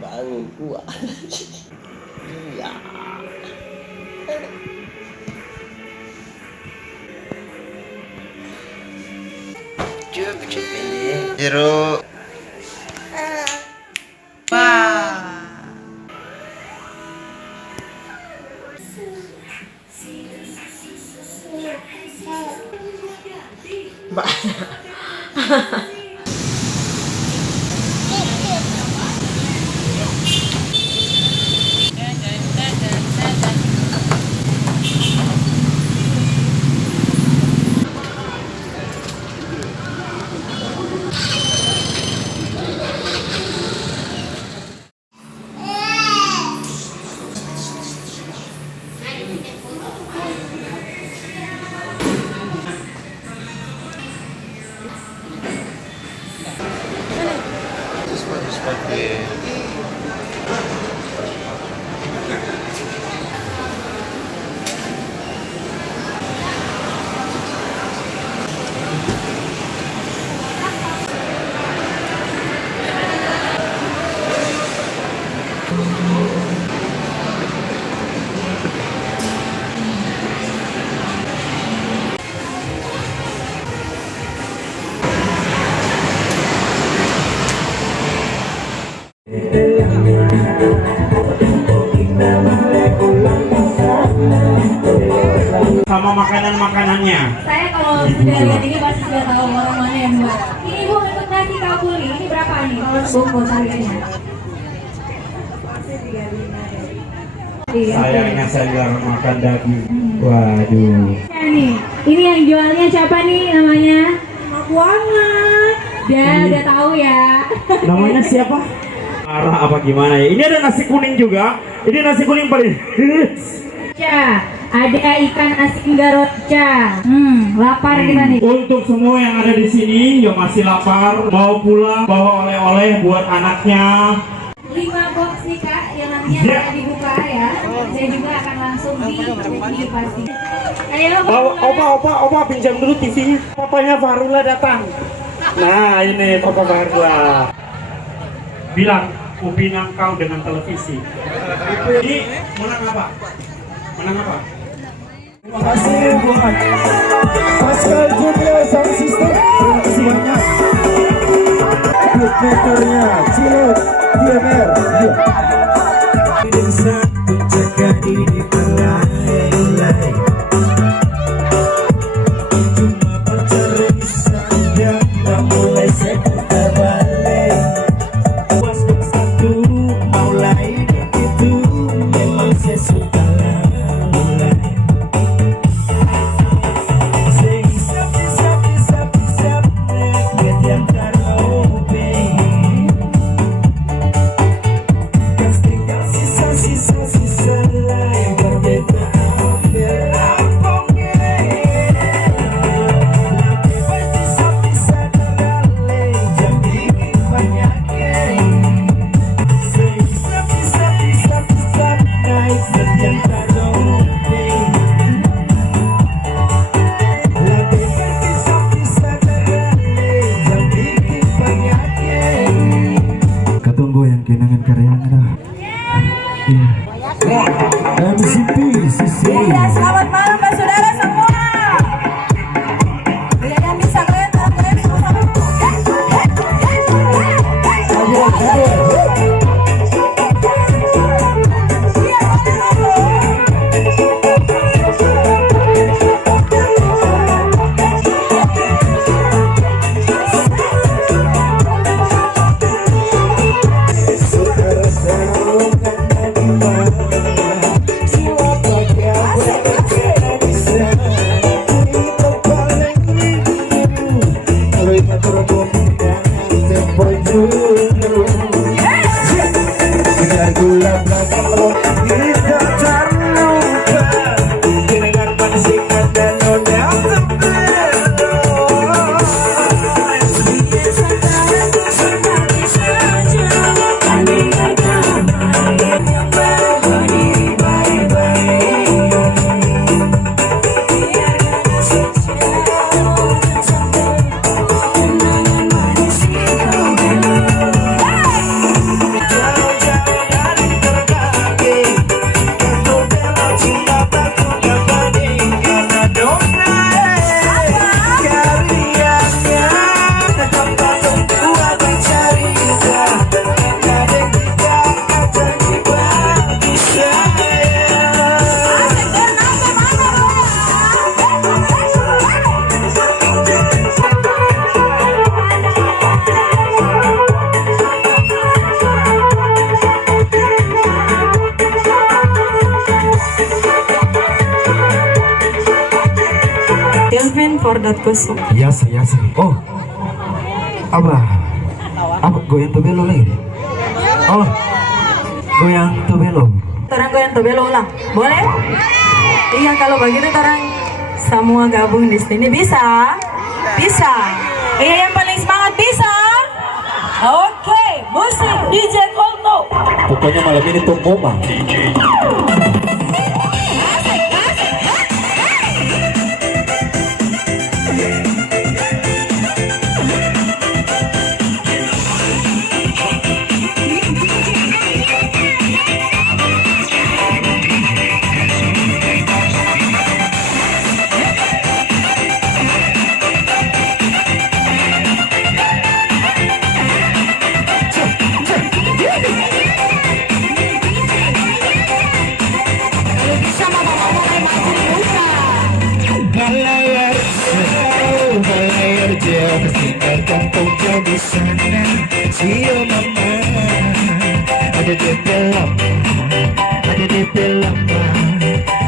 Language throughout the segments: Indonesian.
Bangun kuat. Iya. Cup ini jeruk. Mbak. Pakai sama makanan-makanannya. Saya kalau sudah lihat ini pasti sudah tahu orang mana yang buat. Ini Bu, untuk nasi kabuli ini berapa nih kalau bungkus harganya? Sayangnya saya jarang makan daging. Waduh. Ya nih, ini yang jualnya siapa nih namanya? Banget. Udah tahu ya. Namanya siapa? Arah apa gimana ya? Ini ada nasi kuning juga. Ini nasi kuning paling ada ikan asin garoca. Lapar kita nih. Untuk semua yang ada di sini yang masih lapar, mau pulang bawa oleh-oleh buat anaknya. 5 box nih Kak, yang nantinya akan dibuka ya. Saya juga akan langsung di pasti. Ayo, Opa pinjam dulu TV-nya. Papanya Farula datang. Nah ini Papa Farula. Bilang, Upinang kau dengan televisi. Ini menang apa? Menang apa? Terima kasih buat Pascal Junior Sound System. Terima kasih banyak. Bookmakernya Cilok DMR. Ketunggu yang kenangan karyanya. MCP Sisi. Selamat malam saudara semua. Yang bisa kalian sama-sama. for.kusum. Yes. Oh, apa goyang tobelo lagi? Oh, goyang tobelo. Orang goyang tobelo ulang, boleh? Iya, kalau begitu orang semua gabung di sini bisa? Bisa. Iya, yang paling semangat bisa? Oke, musik DJ Kolto. Pokoknya malam ini tuh bomba. Balayar jauh tinggal kampung jauh di sana. Sio mama ada di dalam,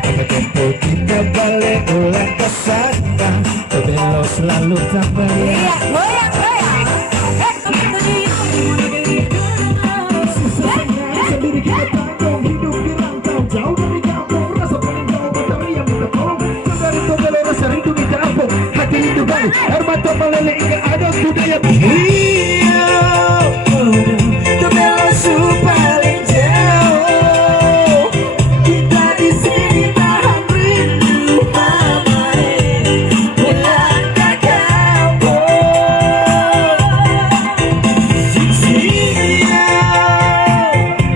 apa tempo kita balik ulang ke sana. Tobelo selalu tak balik. Sendiri kita tanggung hidup di rantau jauh dari kampung. Rasa paling jauh materi yang minta tolong. Dari Tobelo rasa rindu di kampung. Hati itu baik, air mata meleleh ingat ada budaya. Tobelo su paling jauh. Kita di sini tahan rindu mama pulang ke kampung.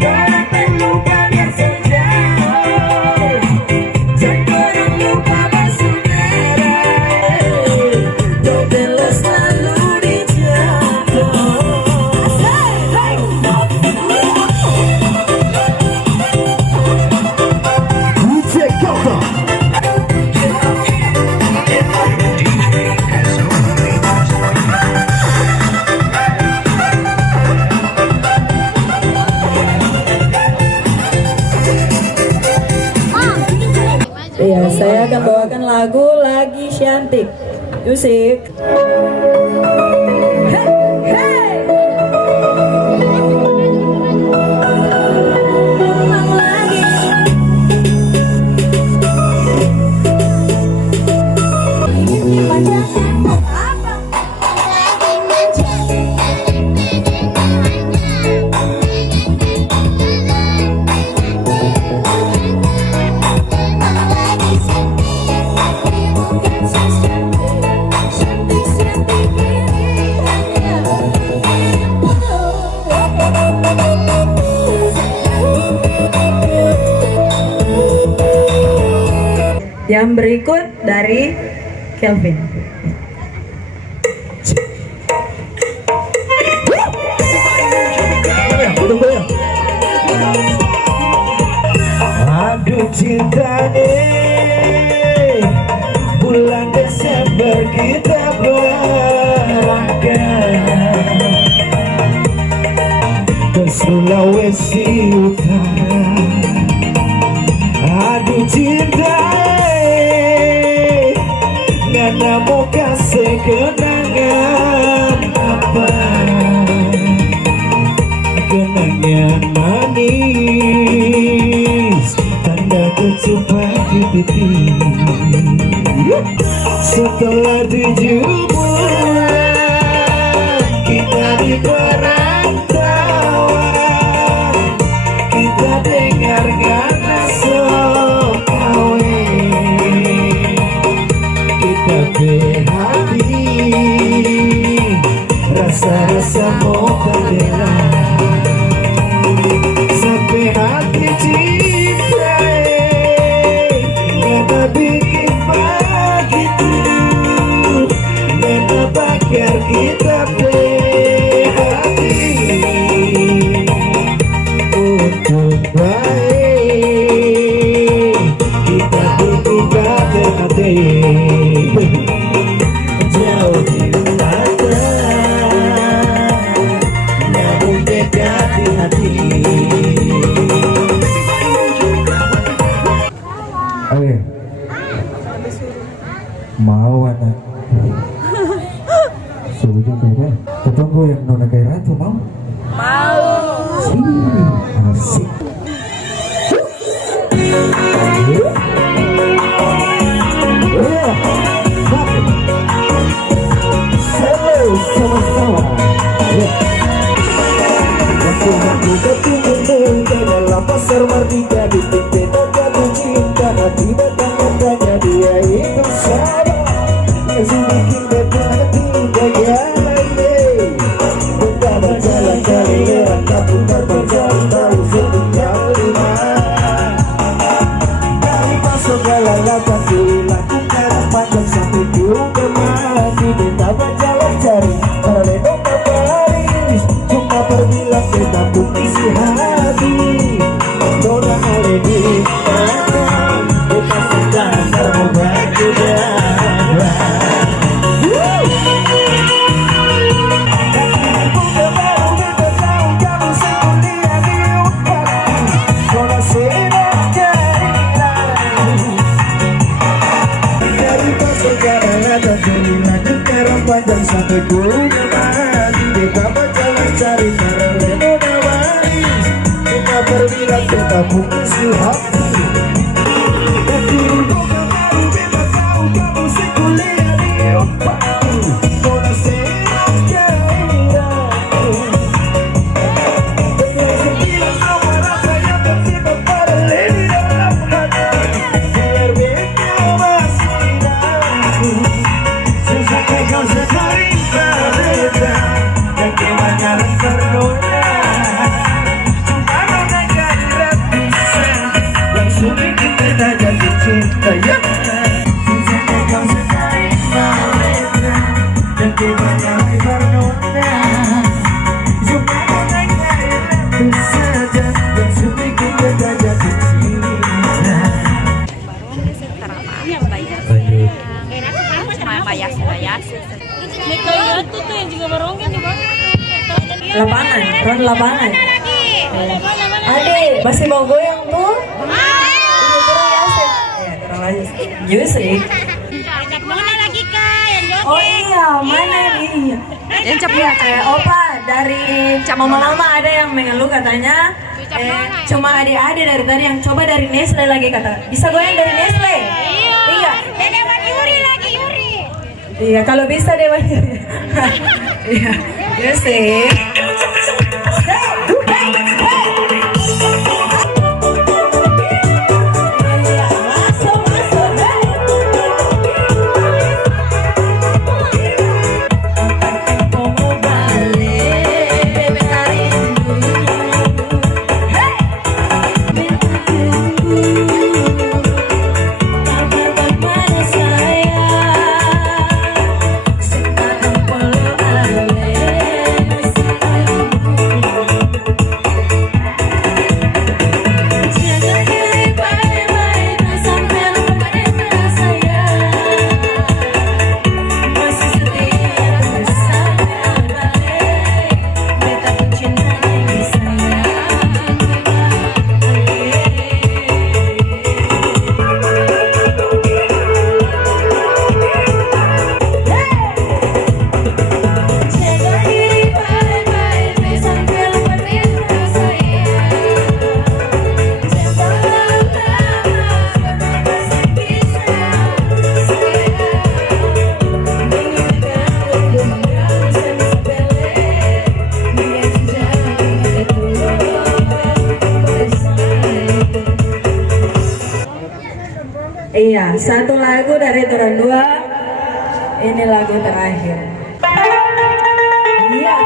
Jangan terluka biar sejauh. Jangan lupa bersaudara. Tobelo selalu dijaga. DJ Kolto. Iya, saya akan bawakan lagu lagi cantik. Musik. Ulang lagi. Yang berikut dari Kelvin. Aduh cinta bulan Desember kita berangkat ke Sulawesi Utara. Aduh cinta ngana mau kasih kenangan apa, kenangan manis tanda kecupan di pipi. Setelah 7 bulan kita di perantauan, kita dengarkan sok kawin, kita berhati rasa-rasa mau berdera sampai hati cinta ngana bikin begitu, ngana bakar kita berhati untuk baik, kita berbuka hati jauh di mata namun dekat di hati. Oke, mau anak Sudah ada. Ketemu yang nona kayak ratu mau? Mau. Sini asik. Sama-sama. Dalam pasar merdeka di pintu jatuh cinta hati bertanya-tanya dia itu siapa yang semakin dekat hati gaya buka berjalan kali lewat kabut berjalan tahu setiap lima dari masuk galau lakukan dilakukan panjang sampai juga mati minta berjalan cari para ledok baris cuma berbilang kita pun isi hati Dona Aledi kita sedang terbuat juga panjang sampai guru mati kita berjalan cari para ledok baris cuma berbilang kita pun isi hati Lapangan, front lapangan. Ade, masih mau goyang tuh? Terang aja. Yusri. Oh iya, mana nih? Yang cap ya, kayak opa dari cap mama ada yang mengeluh katanya. Cuma adik-adik dari tadi yang coba dari Nestle lagi kata. Bisa goyang dari Nestle? Iya. Dewan Yuri lagi Yuri. Iya, kalau bisa Dewan Yuri. Iya, Yusri. Iya, satu lagu dari Toran 2. Ini lagu terakhir. Iya,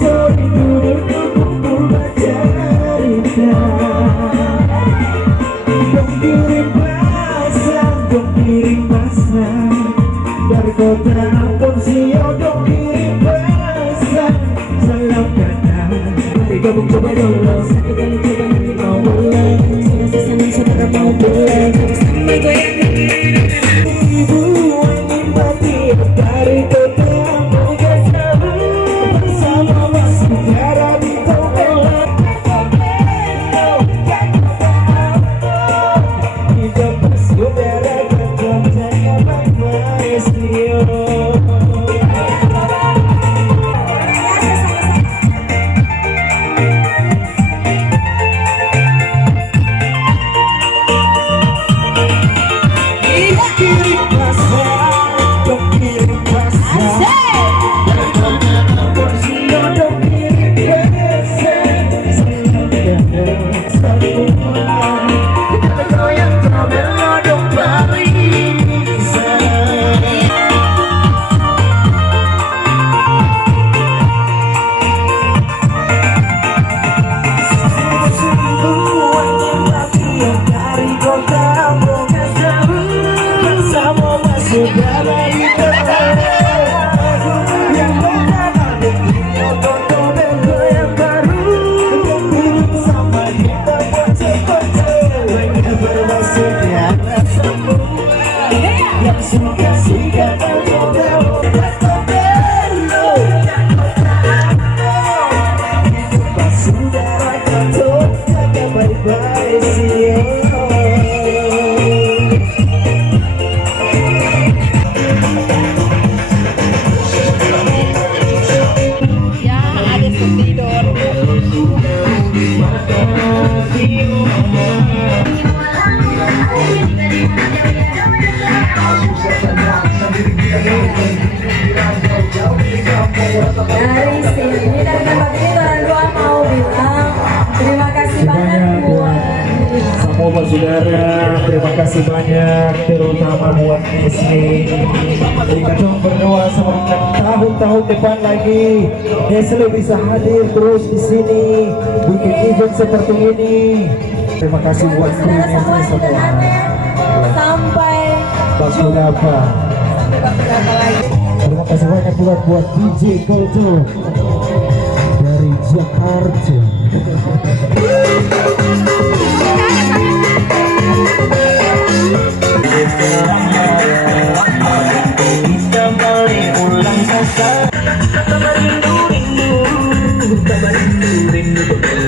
Sorry. Gabung coba dulu, satu kali coba nanti mau mulai. Sudah senang saudara mau mulai. Sampai goyang ibu menikmati dari kota yang bersama bersama masih ada di Tobela. Hidup saudara tetap jaga baik-baik setia. Dari sini dari tempat ini orang tua mau bilang terima kasih banyak buat Semua saudara, terima kasih banyak terutama buat Nesli. Jika dong berdoa semoga tahun-tahun depan lagi Nesli bisa hadir terus di sini bikin event seperti ini. Terima kasih buat kru saudara semua Nesli di semua. sampai Bakso apa? berapa lagi. Terima kasih banyak buat DJ Gojo dari Jakarta. Kita balik ulang kata. Kita rindu, rindu, kita rindu, rindu.